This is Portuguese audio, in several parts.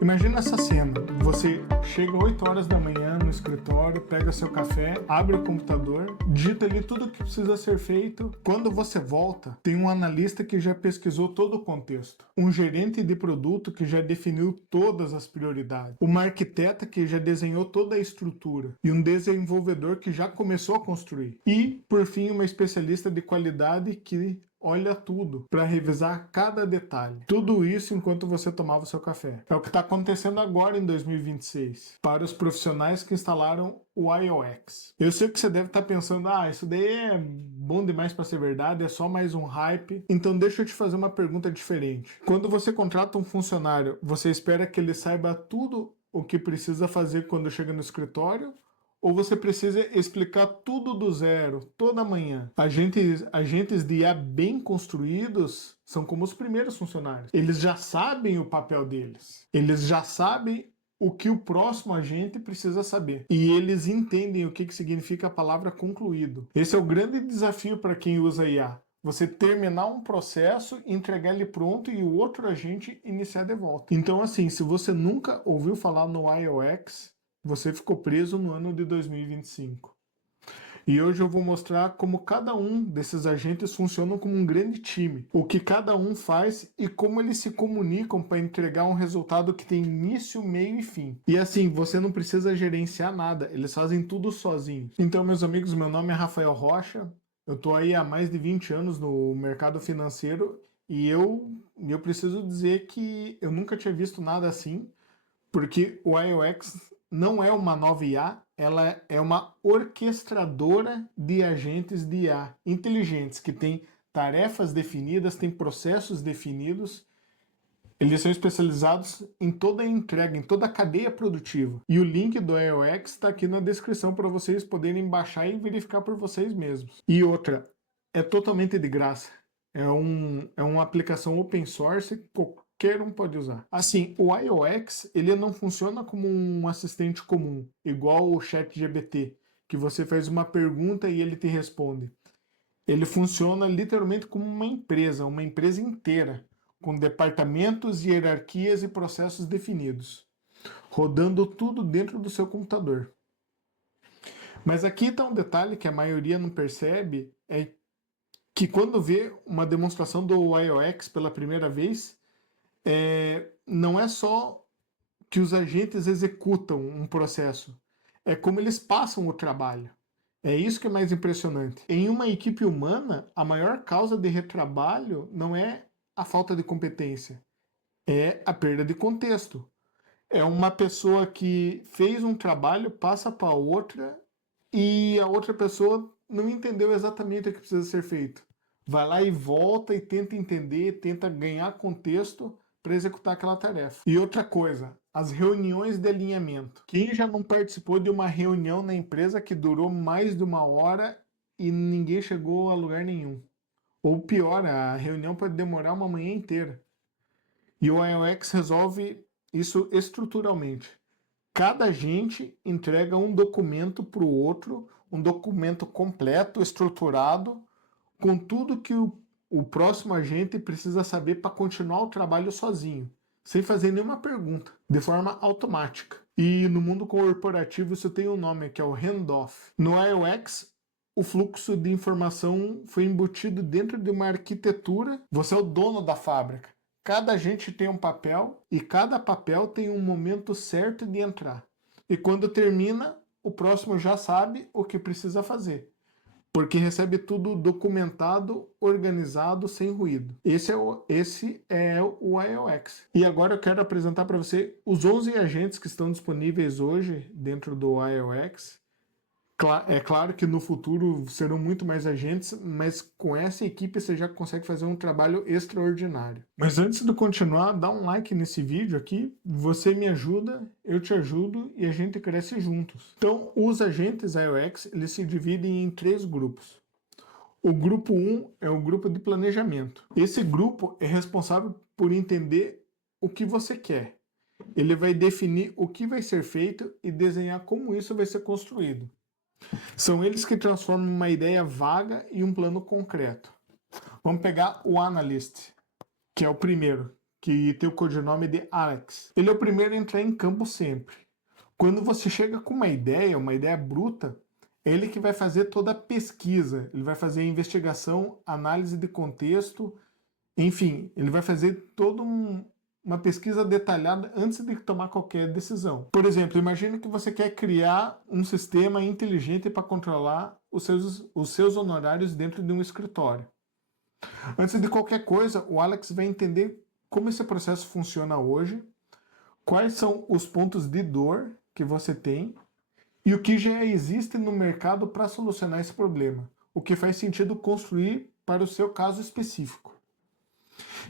Imagina essa cena, você chega 8 horas da manhã no escritório, pega seu café, abre o computador, digita ali tudo o que precisa ser feito. Quando você volta, tem um analista que já pesquisou todo o contexto, um gerente de produto que já definiu todas as prioridades, uma arquiteta que já desenhou toda a estrutura e um desenvolvedor que já começou a construir. E, por fim, uma especialista de qualidade que olha tudo para revisar cada detalhe. Tudo isso enquanto você tomava o seu café. É o que está acontecendo agora em 2026 para os profissionais que instalaram o IOX. Eu sei que você deve estar pensando, isso daí é bom demais para ser verdade, é só mais um hype. Então deixa eu te fazer uma pergunta diferente. Quando você contrata um funcionário, você espera que ele saiba tudo o que precisa fazer quando chega no escritório? Ou você precisa explicar tudo do zero, toda manhã? Agentes de IA bem construídos são como os primeiros funcionários. Eles já sabem o papel deles. Eles já sabem o que o próximo agente precisa saber. E eles entendem o que significa a palavra concluído. Esse é o grande desafio para quem usa IA. Você terminar um processo, entregar ele pronto e o outro agente iniciar de volta. Então, assim, se você nunca ouviu falar no IOX, você ficou preso no ano de 2025. E hoje eu vou mostrar como cada um desses agentes funcionam como um grande time, o que cada um faz e como eles se comunicam para entregar um resultado que tem início, meio e fim. E assim, você não precisa gerenciar nada, eles fazem tudo sozinhos. Então, meus amigos, meu nome é Rafael Rocha, eu estou aí há mais de 20 anos no mercado financeiro e eu preciso dizer que eu nunca tinha visto nada assim, porque o IOX não é uma nova IA, ela é uma orquestradora de agentes de IA inteligentes, que tem tarefas definidas, tem processos definidos. Eles são especializados em toda a entrega, em toda a cadeia produtiva. E o link do IOX está aqui na descrição para vocês poderem baixar e verificar por vocês mesmos. E outra, é totalmente de graça. É uma aplicação open source, qualquer um pode usar. Assim, o IOX, ele não funciona como um assistente comum, igual o ChatGPT, que você faz uma pergunta e ele te responde. Ele funciona literalmente como uma empresa inteira, com departamentos, hierarquias e processos definidos, rodando tudo dentro do seu computador. Mas aqui está um detalhe que a maioria não percebe, é que quando vê uma demonstração do IOX pela primeira vez, não é só que os agentes executam um processo, é como eles passam o trabalho. É isso que é mais impressionante. Em uma equipe humana, a maior causa de retrabalho não é a falta de competência, é a perda de contexto. É uma pessoa que fez um trabalho, passa para outra e a outra pessoa não entendeu exatamente o que precisa ser feito. Vai lá e volta e tenta entender, tenta ganhar contexto para executar aquela tarefa. E outra coisa, as reuniões de alinhamento. Quem já não participou de uma reunião na empresa que durou mais de 1 hora e ninguém chegou a lugar nenhum? Ou pior, a reunião pode demorar uma manhã inteira. E o IOX resolve isso estruturalmente. Cada agente entrega um documento para o outro, um documento completo, estruturado, com tudo que o próximo agente precisa saber para continuar o trabalho sozinho, sem fazer nenhuma pergunta, de forma automática. E no mundo corporativo isso tem um nome, que é o handoff. No IOX, o fluxo de informação foi embutido dentro de uma arquitetura. Você é o dono da fábrica. Cada agente tem um papel e cada papel tem um momento certo de entrar. E quando termina, o próximo já sabe o que precisa fazer, porque recebe tudo documentado, organizado, sem ruído. Esse é o IOX. E agora eu quero apresentar para você os 11 agentes que estão disponíveis hoje dentro do IOX. É claro que no futuro serão muito mais agentes, mas com essa equipe você já consegue fazer um trabalho extraordinário. Mas antes de continuar, dá um like nesse vídeo aqui, você me ajuda, eu te ajudo e a gente cresce juntos. Então, os agentes IOX, eles se dividem em 3 grupos. O grupo 1 é o grupo de planejamento. Esse grupo é responsável por entender o que você quer. Ele vai definir o que vai ser feito e desenhar como isso vai ser construído. São eles que transformam uma ideia vaga em um plano concreto. Vamos pegar o analyst, que é o primeiro, que tem o codinome de Alex. Ele é o primeiro a entrar em campo sempre. Quando você chega com uma ideia bruta, é ele que vai fazer toda a pesquisa, ele vai fazer a investigação, análise de contexto, enfim, ele vai fazer toda uma pesquisa detalhada antes de tomar qualquer decisão. Por exemplo, imagine que você quer criar um sistema inteligente para controlar os seus honorários dentro de um escritório. Antes de qualquer coisa, o Alex vai entender como esse processo funciona hoje, quais são os pontos de dor que você tem e o que já existe no mercado para solucionar esse problema, o que faz sentido construir para o seu caso específico.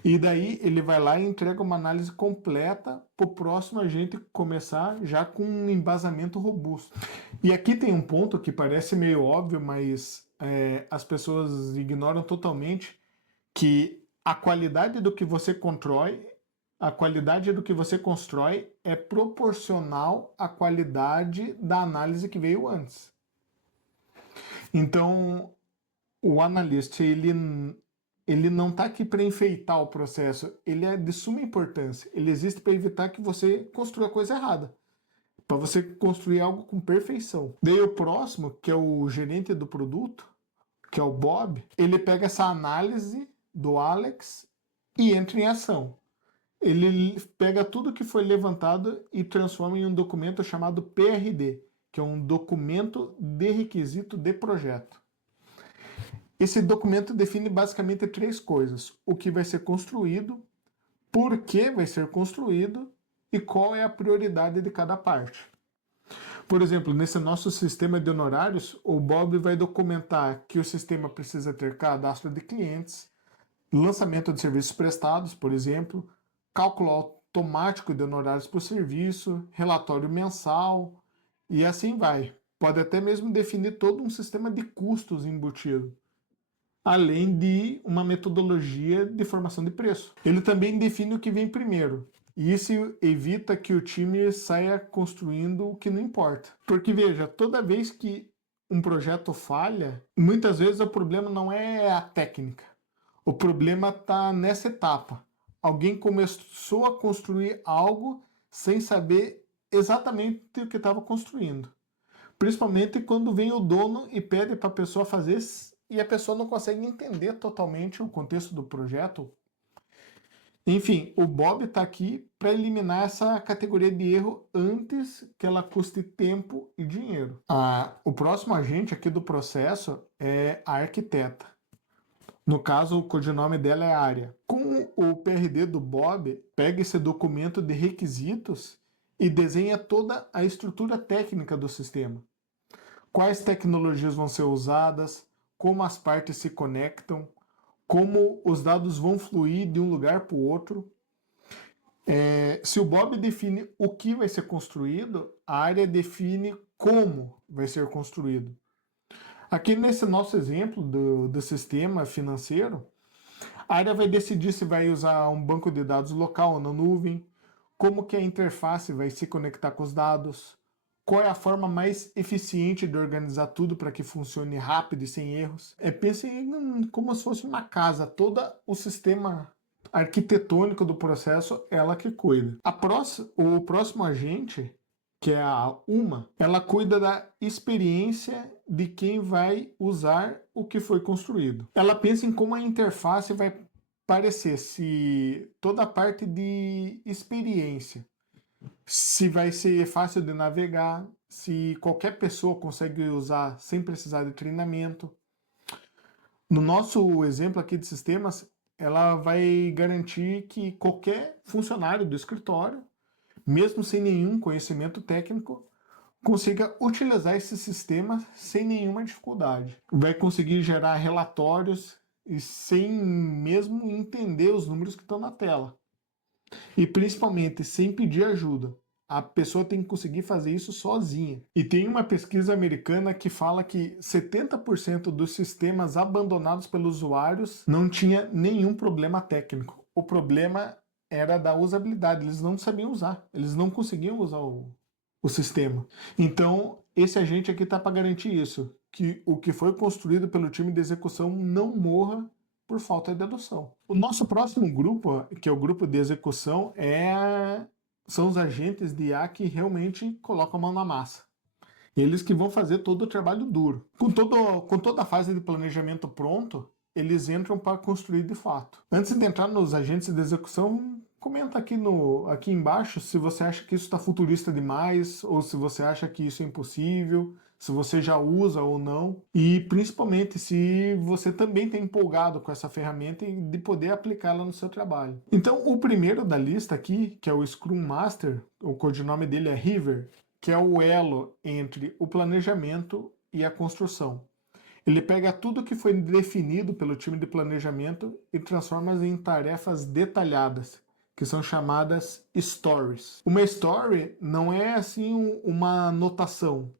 E daí ele vai lá e entrega uma análise completa para o próximo agente começar já com um embasamento robusto. E aqui tem um ponto que parece meio óbvio, mas as pessoas ignoram totalmente, que a qualidade do que você constrói é proporcional à qualidade da análise que veio antes. Então, o analista, ele não está aqui para enfeitar o processo, ele é de suma importância. Ele existe para evitar que você construa a coisa errada, para você construir algo com perfeição. Daí o próximo, que é o gerente do produto, que é o Bob, ele pega essa análise do Alex e entra em ação. Ele pega tudo que foi levantado e transforma em um documento chamado PRD, que é um documento de requisito de projeto. Esse documento define basicamente 3 coisas: o que vai ser construído, por que vai ser construído e qual é a prioridade de cada parte. Por exemplo, nesse nosso sistema de honorários, o Bob vai documentar que o sistema precisa ter cadastro de clientes, lançamento de serviços prestados, por exemplo, cálculo automático de honorários por serviço, relatório mensal e assim vai. Pode até mesmo definir todo um sistema de custos embutido, além de uma metodologia de formação de preço. Ele também define o que vem primeiro. E isso evita que o time saia construindo o que não importa. Porque, veja, toda vez que um projeto falha, muitas vezes o problema não é a técnica. O problema está nessa etapa. Alguém começou a construir algo sem saber exatamente o que estava construindo. Principalmente quando vem o dono e pede para a pessoa fazer e a pessoa não consegue entender totalmente o contexto do projeto. Enfim, o Bob está aqui para eliminar essa categoria de erro antes que ela custe tempo e dinheiro. O próximo agente aqui do processo é a arquiteta. No caso, o codinome dela é Área. Com o PRD do Bob, pega esse documento de requisitos e desenha toda a estrutura técnica do sistema. Quais tecnologias vão ser usadas, como as partes se conectam, como os dados vão fluir de um lugar para o outro. Se o Bob define o que vai ser construído, a área define como vai ser construído. Aqui nesse nosso exemplo do sistema financeiro, a área vai decidir se vai usar um banco de dados local ou na nuvem, como que a interface vai se conectar com os dados, qual é a forma mais eficiente de organizar tudo para que funcione rápido e sem erros. Pense como se fosse uma casa, todo o sistema arquitetônico do processo, ela que cuida. O próximo agente, que é a UMA, ela cuida da experiência de quem vai usar o que foi construído. Ela pensa em como a interface vai parecer, se toda a parte de experiência, se vai ser fácil de navegar, se qualquer pessoa consegue usar sem precisar de treinamento. No nosso exemplo aqui de sistemas, ela vai garantir que qualquer funcionário do escritório, mesmo sem nenhum conhecimento técnico, consiga utilizar esse sistema sem nenhuma dificuldade. Vai conseguir gerar relatórios e sem mesmo entender os números que estão na tela. E principalmente sem pedir ajuda. A pessoa tem que conseguir fazer isso sozinha. E tem uma pesquisa americana que fala que 70% dos sistemas abandonados pelos usuários não tinha nenhum problema técnico. O problema era da usabilidade, eles não sabiam usar, eles não conseguiam usar o sistema. Então, esse agente aqui está para garantir isso, que o que foi construído pelo time de execução não morra por falta de adoção. O nosso próximo grupo, que é o grupo de execução, são os agentes de IA que realmente colocam a mão na massa. Eles que vão fazer todo o trabalho duro. Com toda a fase de planejamento pronto, eles entram para construir de fato. Antes de entrar nos agentes de execução, comenta aqui embaixo se você acha que isso está futurista demais, ou se você acha que isso é impossível, se você já usa ou não, e principalmente se você também está empolgado com essa ferramenta e de poder aplicá-la no seu trabalho. Então, o primeiro da lista aqui, que é o Scrum Master, o codinome dele é River, que é o elo entre o planejamento e a construção. Ele pega tudo que foi definido pelo time de planejamento e transforma em tarefas detalhadas, que são chamadas stories. Uma story não é assim uma anotação,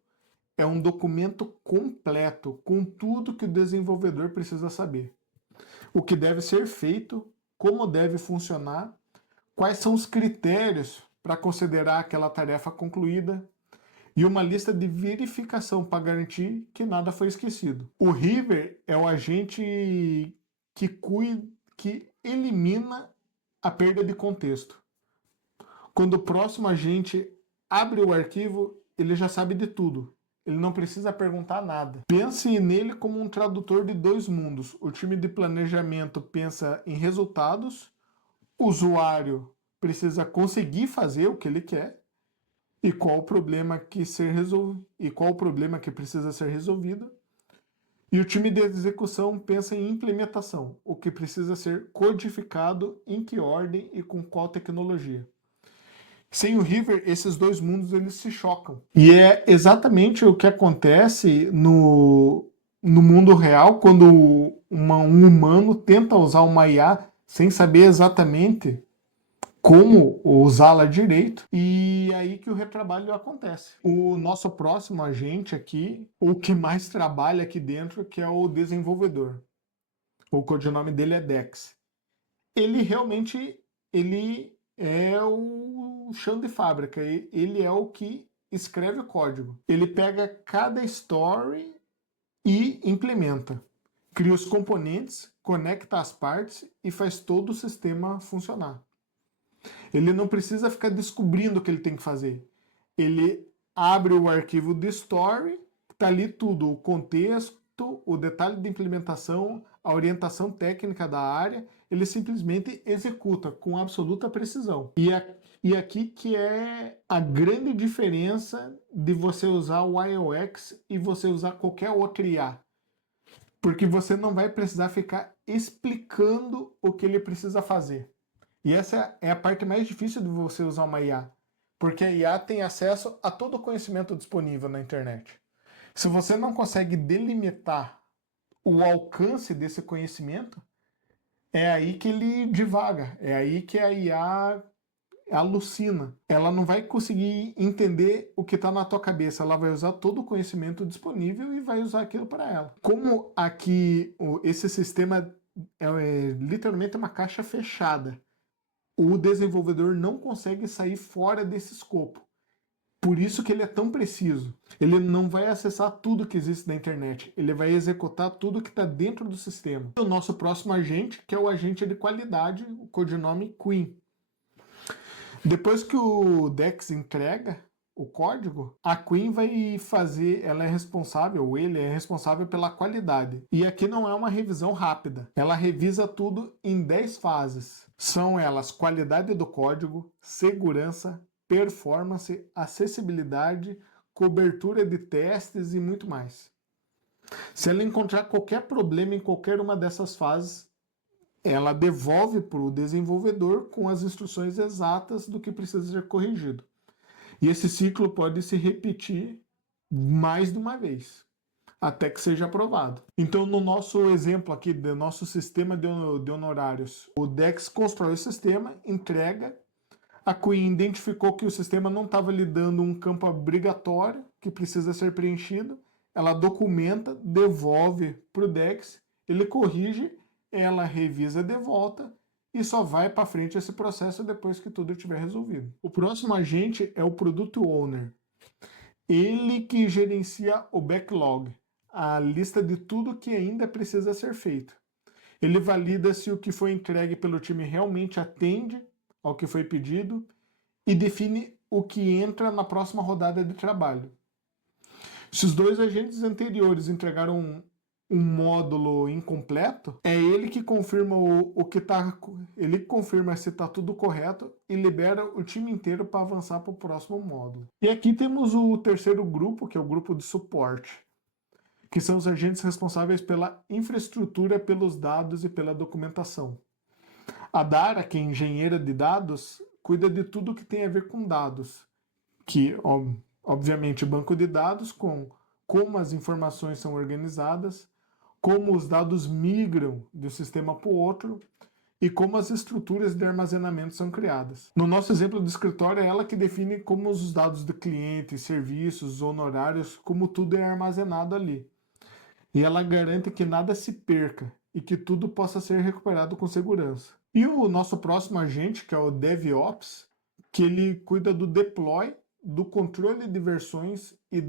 é um documento completo com tudo que o desenvolvedor precisa saber. O que deve ser feito, como deve funcionar, quais são os critérios para considerar aquela tarefa concluída e uma lista de verificação para garantir que nada foi esquecido. O River é o agente que elimina a perda de contexto. Quando o próximo agente abre o arquivo, ele já sabe de tudo. Ele não precisa perguntar nada. Pense nele como um tradutor de dois mundos. O time de planejamento pensa em resultados, o usuário precisa conseguir fazer o que ele quer, e qual o problema que precisa ser resolvido. E o time de execução pensa em implementação, o que precisa ser codificado, em que ordem e com qual tecnologia. Sem o River, esses dois mundos eles se chocam. E é exatamente o que acontece no mundo real quando um humano tenta usar uma IA sem saber exatamente como usá-la direito, e aí que o retrabalho acontece. O nosso próximo agente aqui, o que mais trabalha aqui dentro, que é o desenvolvedor. O codinome dele é Dex. Ele realmente é o chão de fábrica, ele é o que escreve o código. Ele pega cada story e implementa. Cria os componentes, conecta as partes e faz todo o sistema funcionar. Ele não precisa ficar descobrindo o que ele tem que fazer. Ele abre o arquivo de story, está ali tudo, o contexto, o detalhe de implementação, a orientação técnica da área, ele simplesmente executa com absoluta precisão. E aqui que é a grande diferença de você usar o IOX e você usar qualquer outra IA. Porque você não vai precisar ficar explicando o que ele precisa fazer. E essa é a parte mais difícil de você usar uma IA, porque a IA tem acesso a todo o conhecimento disponível na internet. Se você não consegue delimitar o alcance desse conhecimento, é aí que ele divaga, é aí que a IA alucina. Ela não vai conseguir entender o que está na tua cabeça, ela vai usar todo o conhecimento disponível e vai usar aquilo para ela. Como aqui esse sistema é literalmente uma caixa fechada, o desenvolvedor não consegue sair fora desse escopo. Por isso que ele é tão preciso. Ele não vai acessar tudo que existe na internet. Ele vai executar tudo que está dentro do sistema. E o nosso próximo agente, que é o agente de qualidade, o codinome Queen. Depois que o Dex entrega o código, a Queen vai fazer, ela é responsável, ou ele é responsável pela qualidade. E aqui não é uma revisão rápida. Ela revisa tudo em 10 fases. São elas qualidade do código, segurança, performance, acessibilidade, cobertura de testes e muito mais. Se ela encontrar qualquer problema em qualquer uma dessas fases, ela devolve para o desenvolvedor com as instruções exatas do que precisa ser corrigido. E esse ciclo pode se repetir mais de uma vez, até que seja aprovado. Então, no nosso exemplo aqui do nosso sistema de honorários, o Dex constrói o sistema, entrega, a Queen identificou que o sistema não estava lhe dando um campo obrigatório que precisa ser preenchido, ela documenta, devolve para o Dex, ele corrige, ela revisa de volta, e só vai para frente esse processo depois que tudo estiver resolvido. O próximo agente é o Product Owner. Ele que gerencia o backlog, a lista de tudo que ainda precisa ser feito. Ele valida se o que foi entregue pelo time realmente atende ao que foi pedido e define o que entra na próxima rodada de trabalho. Se os dois agentes anteriores entregaram um módulo incompleto, é ele que confirma o que tá, ele confirma se está tudo correto e libera o time inteiro para avançar para o próximo módulo. E aqui temos o terceiro grupo, que é o grupo de suporte, que são os agentes responsáveis pela infraestrutura, pelos dados e pela documentação. A Dara, que é engenheira de dados, cuida de tudo que tem a ver com dados, que obviamente banco de dados com como as informações são organizadas, como os dados migram de um sistema para o outro e como as estruturas de armazenamento são criadas. No nosso exemplo do escritório, é ela que define como os dados do cliente, serviços, honorários, como tudo é armazenado ali. E ela garante que nada se perca e que tudo possa ser recuperado com segurança. E o nosso próximo agente, que é o DevOps, que ele cuida do deploy, do controle de versões e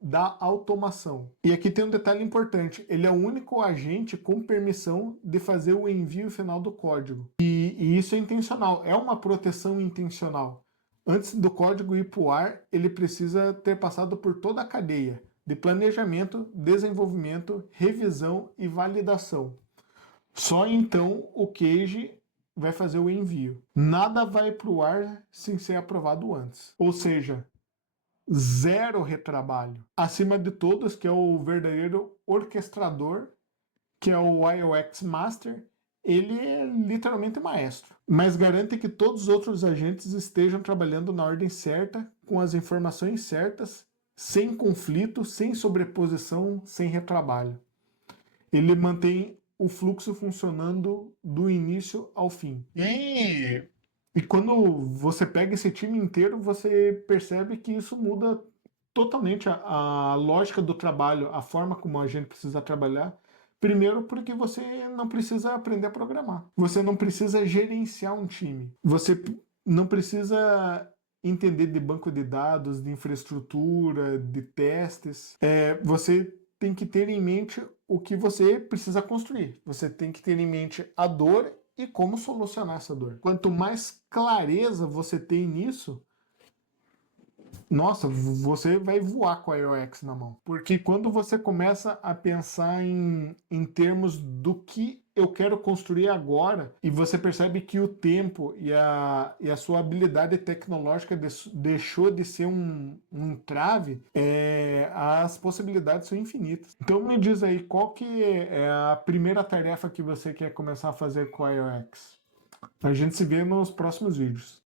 da automação. E aqui tem um detalhe importante, ele é o único agente com permissão de fazer o envio final do código. E isso é intencional, é uma proteção intencional. Antes do código ir para o ar, ele precisa ter passado por toda a cadeia de planejamento, desenvolvimento, revisão e validação. Só então o Cage vai fazer o envio. Nada vai para o ar sem ser aprovado antes. Ou seja, zero retrabalho. Acima de todos, que é o verdadeiro orquestrador, que é o IOX Master, ele é literalmente maestro. Mas garante que todos os outros agentes estejam trabalhando na ordem certa, com as informações certas, sem conflito, sem sobreposição, sem retrabalho. Ele mantém o fluxo funcionando do início ao fim. E quando você pega esse time inteiro, você percebe que isso muda totalmente a lógica do trabalho, a forma como a gente precisa trabalhar. Primeiro porque você não precisa aprender a programar. Você não precisa gerenciar um time. Você não precisa entender de banco de dados, de infraestrutura, de testes. Você tem que ter em mente o que você precisa construir. Você tem que ter em mente a dor e como solucionar essa dor. Quanto mais clareza você tem nisso, nossa, você vai voar com a IOX na mão. Porque quando você começa a pensar em termos do que eu quero construir agora, e você percebe que o tempo e a sua habilidade tecnológica deixou de ser um entrave, as possibilidades são infinitas. Então me diz aí, qual que é a primeira tarefa que você quer começar a fazer com a IOX? A gente se vê nos próximos vídeos.